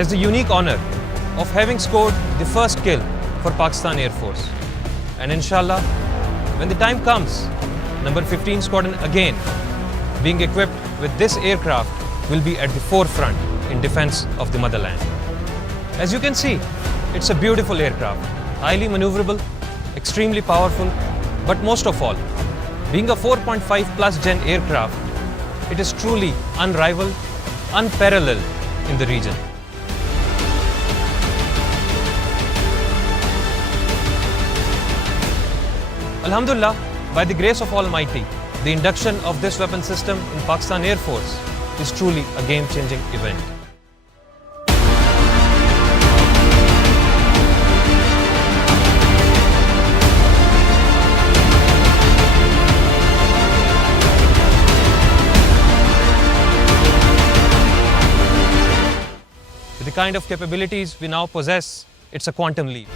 has the unique honor of having scored the first kill for Pakistan Air Force. And inshallah, when the time comes, number 15 Squadron again, being equipped with this aircraft, will be at the forefront in defense of the motherland. As you can see, it's a beautiful aircraft, highly maneuverable, extremely powerful, but most of all, being a 4.5 plus gen aircraft, it is truly unrivaled, unparalleled in the region. Alhamdulillah, by the grace of Almighty, the induction of this weapon system in Pakistan Air Force is truly a game-changing event. With the kind of capabilities we now possess, it's a quantum leap.